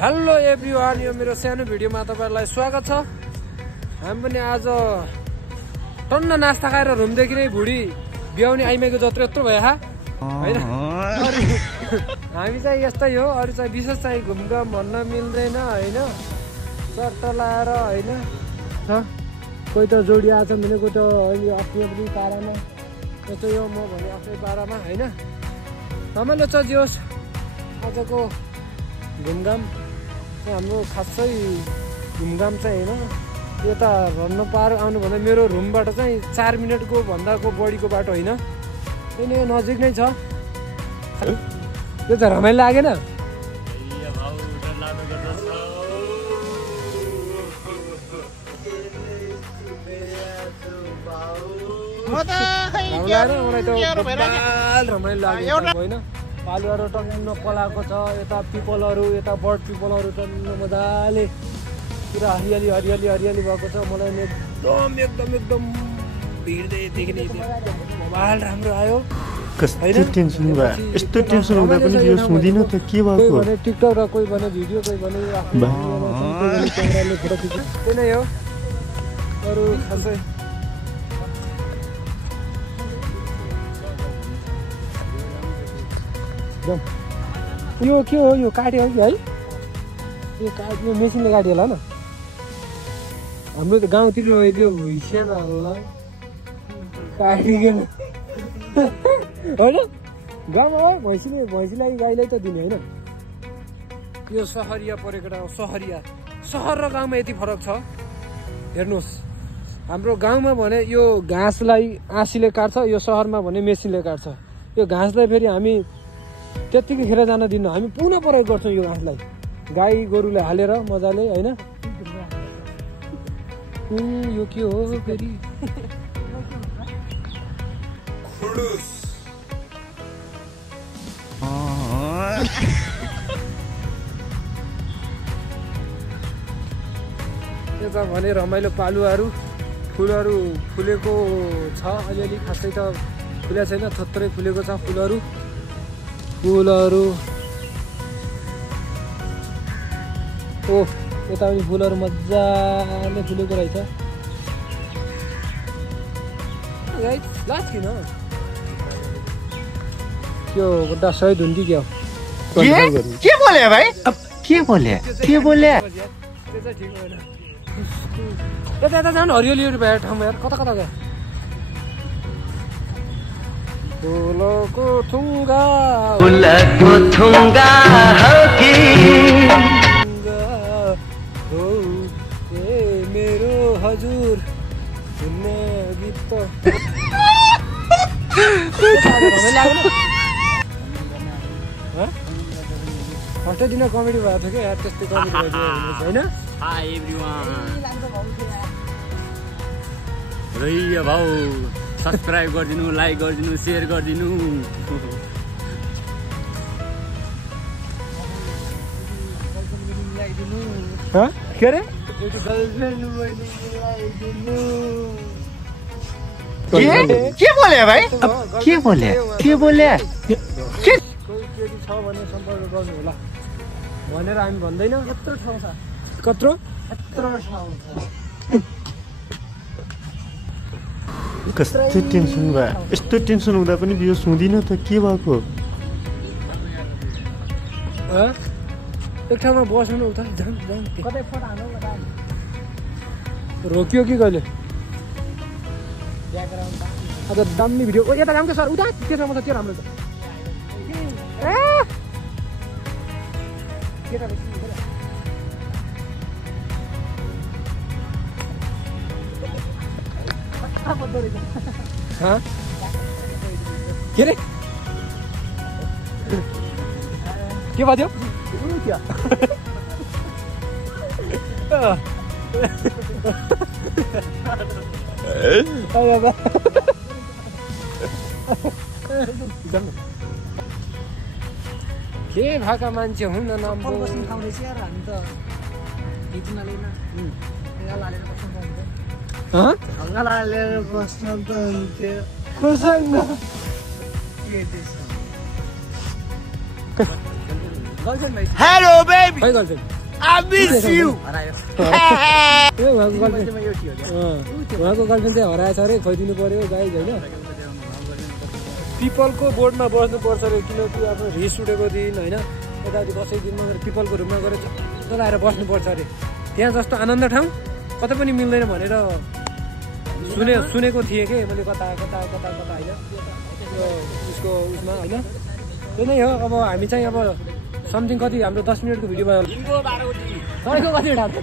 Hello everyone, यो मेरो सानो भिडियोमा तपाईहरुलाई स्वागत छ। हामी पनि आज टन्न नास्ता खाएर रुमदेखि नै भुडी ब्याउने आइमाईको जत्रो यत्रो भयो हैन। हामी चाहिँ यस्तै हो, अरु चाहिँ विशेष चाहिँ घुमघाम भन्न मिल्दैन हैन। चट्ट लाएर हैन, कोही त जोडी आछ भने कोही त आफ्नो पनि पारामा, यस्तो यो म भने आफ्नै पारामा हैन। रमाइलो छ जोस आजको घुमघाम। हाम्रो खासै घुमघाम चाहिँ होइन, यता भन्न पार आउनुभन्दा मेरो रुमबाट चाहिँ 4 मिनटको भन्दाको बढीको बाटो होइन, त्यही नजिक नै छ। त्यो त रमाइलो लागेन? मलाई त रमाइलो लाग्यो होइन। पालुवाहरू टन्न पलाएको छ, यता पिपलहरू, यता बर्ड पिपलहरू टन्न मजाले पुरा हरियाली हरियाली हरियाली भएको छ। मलाई एकदम एकदम एकदम भिड्दै देख्ने बवाल राम्रो आयो। कस्तो टेन्सन भयो, यस्तो टेन्सन हुँदा पनि यो सुन्दिन त के भएको? कोही भने टिकटक र कोही भने भिडियो, कोही भने क्यामेराले फोटो खिच्नु, त्यही नै हो। अरू खासै यो के हो? यो काट्यो कि है? यो मेसिनले काट्यो होला न। हाम्रो त गाउँतिर त्यो हिस्सा होला काटिकन होइन। गाउँमा भैँसीलाई गाईलाई त दिने होइन। यो सहरिया परेको सहर र गाउँमा यति फरक छ हेर्नुहोस्। हाम्रो गाउँमा भने यो घाँसलाई आँसीले काट्छ, यो सहरमा भने मेसिनले काट्छ। यो घाँसलाई फेरि हामी त्यत्तिकै खेर जान दिन्न, हामी पुनः प्रयोग गर्छौँ यो घाँसलाई गाई गोरुले हालेर मजाले होइन। यो के हो फेरि? यता भने रमाइलो पालुवाहरू, फुलहरू फुलेको छ अलिअलि, खासै त फुलेको छैन, थत्रै फुलेको छ फुलहरू। ओ यता पनि फुलहरू मजाले फुलेको रहेछ। लास्ट किन त्यो बड्डा सही धुन्दी क्या? के बोले भाइ? के बोले? त्यो चाहिँ ठिक भएन। यता यता जानु हरियाली भयो ठाउँमा यार, कता कता गयो? फुलको थुङ्गा हो मेरो हजुर सुन्ने गीत त फर्स्टै दिन कमेडी भएको थियो क्या यार, त्यस्तै कमेडी भइदियो होइन। भाउ सब्सक्राइब गरिदिनु, लाइक गरिदिनु, सेयर गरिदिनु। के अरे? के बोले भाइ? के बोले? के बोले? कोही केटी छ भने सम्पर्क गर्नु होला भनेर हामी भन्दैन। यत्रो ठाउँ छ, कत्रो यत्रो ठाउँ छ। कस्तो टेन्सन भयो, यस्तो टेन्सन हुँदा पनि यो सुन्दिन त के भएको? एक ठाउँमा बस्नु उता जाम कतै फोटो हाल्नु रोकियो कि कहिले? आज दामी भिडियो। ओ यता राम्रो सर, उता के ठाउँमा छ त्यो राम्रो छ। के रे? के भयो? के भाका मान्छे हुन् न नम्बर बस्नु खाउँदैछ यार। हामी त हिजोले न ढङ्गा लालेर बस्नु पाउँदैन। ढङ्गा लालेर बस्नु त हुन्थ्यो कोसँग? के त्यसो हेलो बेबी खै गर्लफ्रेन्ड आई मिस यु उहाँको गर्लफ्रेन्ड चाहिँ हराएछ अरे खोइदिनु पर्यो गाइज होइन पिपलको बोर्डमा बस्नुपर्छ अरे किनकि अब रिस उठेको दिन होइन यताउति कसै दिनमा गएर पिपलको रुममा गएर चलाएर बस्नुपर्छ अरे त्यहाँ जस्तो आनन्द ठाउँ कतै पनि मिल्दैन भनेर सुनेको थिएँ कि मैले कता होइन उसको उसमा होइन त्यो नै हो अब हामी चाहिँ अब समथिङ कति हाम्रो 10 मिनटको भिडियो भयो तपाईँको कति उठाएको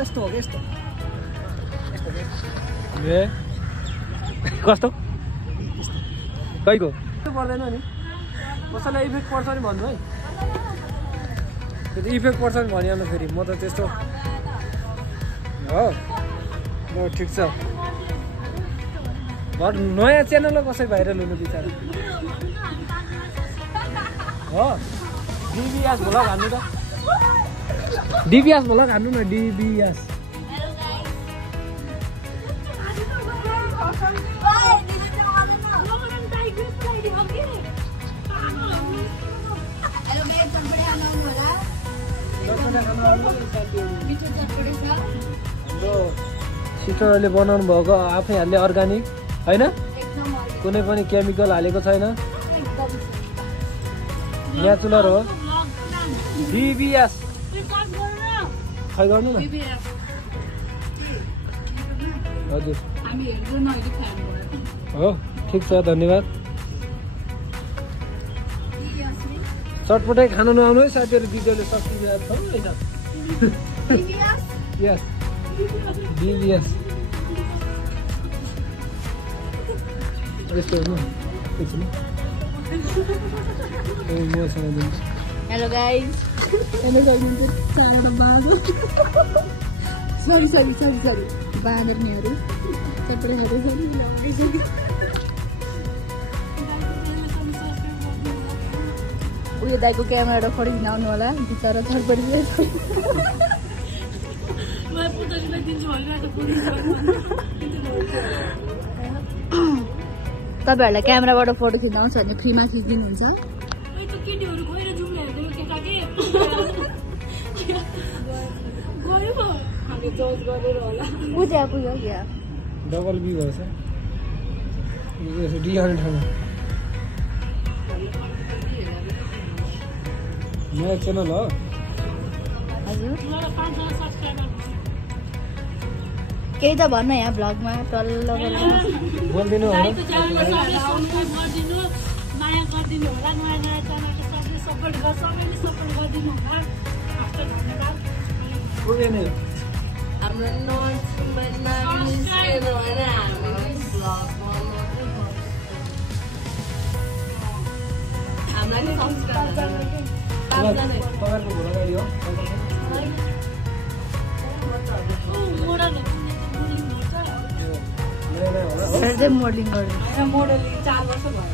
यस्तो हो कि यस्तो ए कस्तो कैको पर्दैन नि कसैलाई इफेक्ट पर्छ नि भन्नु है त्यो त इफेक्ट पर्छ नि भनिहाल्नु फेरि म त त्यस्तो हो ल ठिक छ नयाँ च्यानल हो कसै भाइरल हुनु बिचारा हो डिबिएस भ्लग हान्नु त डिबिएस भ्लग हान्नु न डिबिएस हाम्रो सिस्टरहरूले बनाउनु भएको आफै हाल्ने अर्ग्यानिक होइन कुनै पनि केमिकल हालेको छैन नेचुरल हो डिबिएस खै गर्नु न हजुर हो ठिक छ धन्यवाद चटपटाइ खानु नआउनु है साथीहरू दिदीहरूले सब्सिडी छ होइन डिबिएस यस्तो हेर्नु एकछिन हेलो गाइस सरी बाँदर्नेहरू उयो दाइको क्यामेरा फोटो खिचाउनु होला बिचरा छटपटी तपाईँहरूलाई क्यामेराबाट फोटो खिच्दाउँछ भने फ्रीमा खिचिदिनुहुन्छ पुग्यो क्या डबल बी भएछ डिहाल्ने ठाउँमा नयाँ च्यानल हो हजुर केही त भन्न यहाँ भ्लगमा टल्ल बोलिदिनु होइन तपाईँको घोडा गाडी हो मोडलिङ गर्नु मोडलिङ 4 वर्ष भयो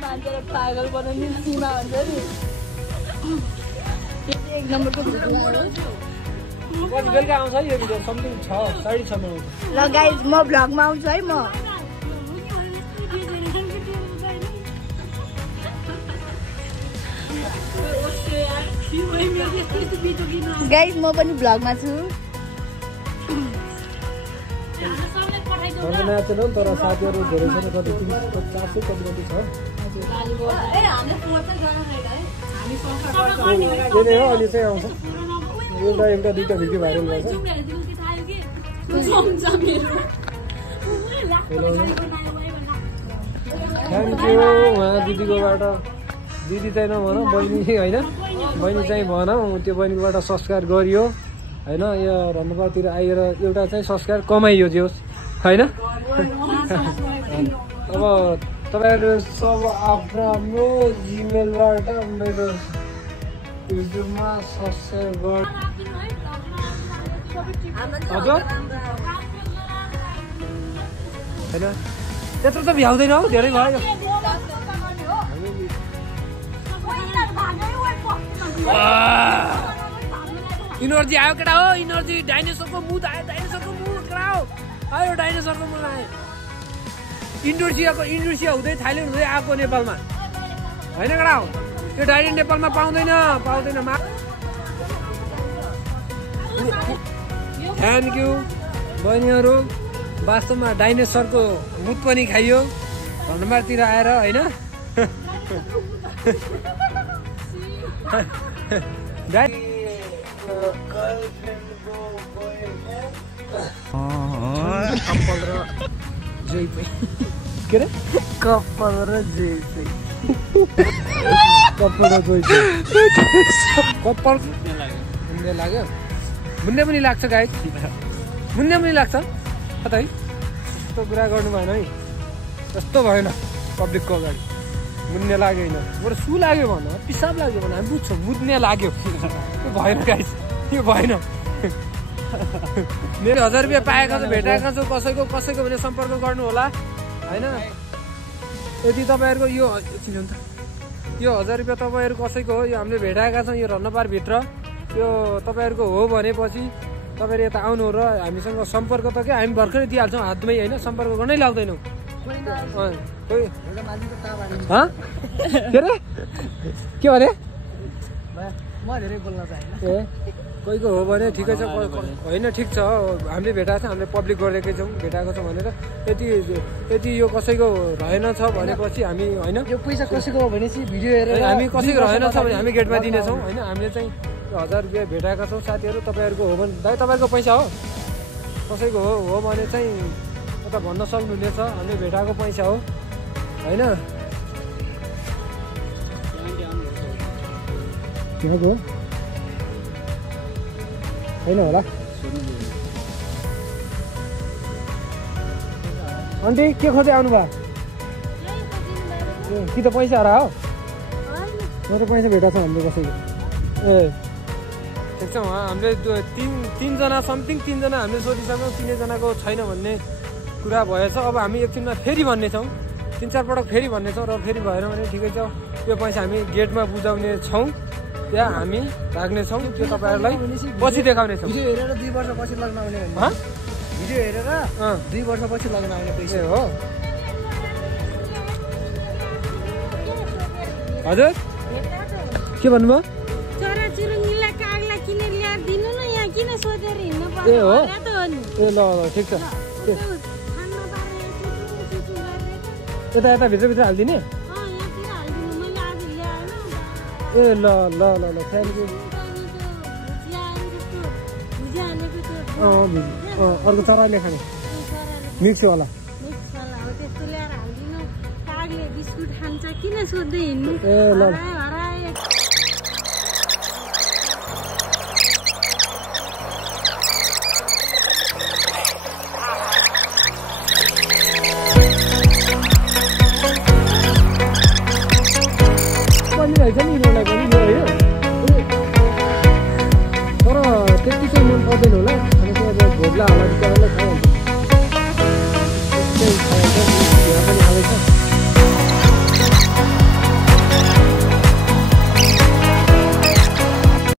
मान्छेलाई पागल बनाउने सीमा हुन्छ नि एक नम्बरको बेलुका आउँछ है यो भिडियो समथिङ 6:30 मा आउँछ ल गाइज म भ्लगमा आउँछु है म गाइज म पनि भ्लगमा छु नयाँ च्यानल तर साथीहरू धेरै छ कति 400 कति छ त्यो नै हो अहिले चाहिँ आउँछ एउटा दुईटा भिडियो भाइरल भएछ थ्याङ्क यू उहाँ दिदीकोबाट दिदी चाहिँ नभनौँ बहिनी होइन बहिनी चाहिँ भनौँ त्यो बहिनीकोबाट संस्कार गरियो होइन यो धन्यवादतिर आएर एउटा चाहिँ संस्कार कमाइयो जे होस् होइन अब तपाईँहरू सब आफ्नो आफ्नो जिमेलबाट मेरो युट्युबमा सब्सक्राइब गर् हजुर होइन त्यत्रो त भ्याउँदैन हौ धेरै भयो इनर्जी आयो केटा हो इनर्जी डाइनोसरको मुद आयो डाइनोसरको मुद केटा हो आयो डाइनोसरको मुद आयो इन्डोनेसिया हुँदै थाइल्यान्ड हुँदै आएको नेपालमा होइन केटा हो यो डाइनो नेपालमा पाउँदैन थ्याङ्क यू बहिनीहरू वास्तवमा डाइनोसरको मुद पनि खाइयो धनबारतिर आएर होइन के अरे कपाल र कपाल मुन्ने लाग्यो मुन्ने पनि लाग्छ गाई मुन्ने पनि लाग्छ कता है यस्तो कुरा गर्नु भएन है यस्तो भएन पब्लिकको अगाडि मुन्ने लाग्यो होइन बरु सु लाग्यो भन पिसाब लाग्यो भने हामी बुझ्छौँ मुन्ने लाग्यो यो भएन गाइस यो भएन मेरो 1000 रुपियाँ पाएको छ भेटाएको छु कसैको भने सम्पर्क गर्नु होला होइन यदि तपाईँहरूको यो चिन्नु नि त यो 1000 रुपियाँ तपाईँहरू कसैको हो यो हामीले भेटाएका छौँ यो रन्नपारभित्र यो तपाईँहरूको हो भनेपछि तपाईँहरू यता आउनु र हामीसँग सम्पर्क त क्या हामी भर्खरै दिइहाल्छौँ हातमै होइन सम्पर्क गर्नै लाग्दैनौँ के अरे के भने म धेरै बोल्न चाहन्न ए कोहीको हो भने ठिकै छ होइन ठिक छ हामीले भेटाएको छ हामीले पब्लिक गरेकै छौँ भेटाएको छौँ भनेर यदि यो कसैको रहेन छ भनेपछि हामी होइन यो पैसा कसैको हो भनेपछि भिडियो हेरेर हामी कसैको रहेन छ भने हामी गेटमा दिनेछौँ होइन हामीले चाहिँ 1000 रुपियाँ भेटाएका छौँ साथीहरू तपाईँहरूको हो भने दाइ तपाईँको पैसा हो कसैको हो भने चाहिँ त भन्न सक्नुहुनेछ हामीले भेटाएको पैसा हो होइन त्यहाँको होइन होला आन्टी के खोज्दै आउनु भयो कि त पैसा हरा हो मेरो पैसा भेटाएको छ हामीले कसैको ए ठिक छ हामीले तीनजना समथिङ तीनजना हामीले सोधिसक्यौँ 3 जनाको छैन भन्ने कुरा भएछ अब हामी एकछिनमा फेरि भन्नेछौँ 3-4 पटक फेरि भन्नेछौँ र फेरि भएन भने ठिकै छ यो पैसा हामी गेटमा बुझाउने छौँ त्यहाँ हामी राख्नेछौँ त्यो तपाईँहरूलाई पछि देखाउनेछौँ भिडियो हेरेर 2 वर्षपछि लग्न आउने भिडियो हेरेर 2 वर्षपछि लग्न आउने पैसा हो हजुर के भन्नुभयो चराचुरुङ्गीलाई कागलाई किनेर ल्याएर दिनु न यहाँ किन सोधेर हिँड्नु पर्छ ए हो ए ल ठिक छ यता भित्र हालिदिने ए ल थ्याङ्क यू अर्को चराले खाने मिक्सवाला बिस्कुट खान्छ किन सोध्दै हिँड्नु ए ल रहेछ नि यिनीहरूलाई पनि यो होइन तर त्यति चाहिँ मन पर्दैन होला अनि चाहिँ अब भोग्ला होला बिचरालाई खाइहाल्छ पनि आउँछ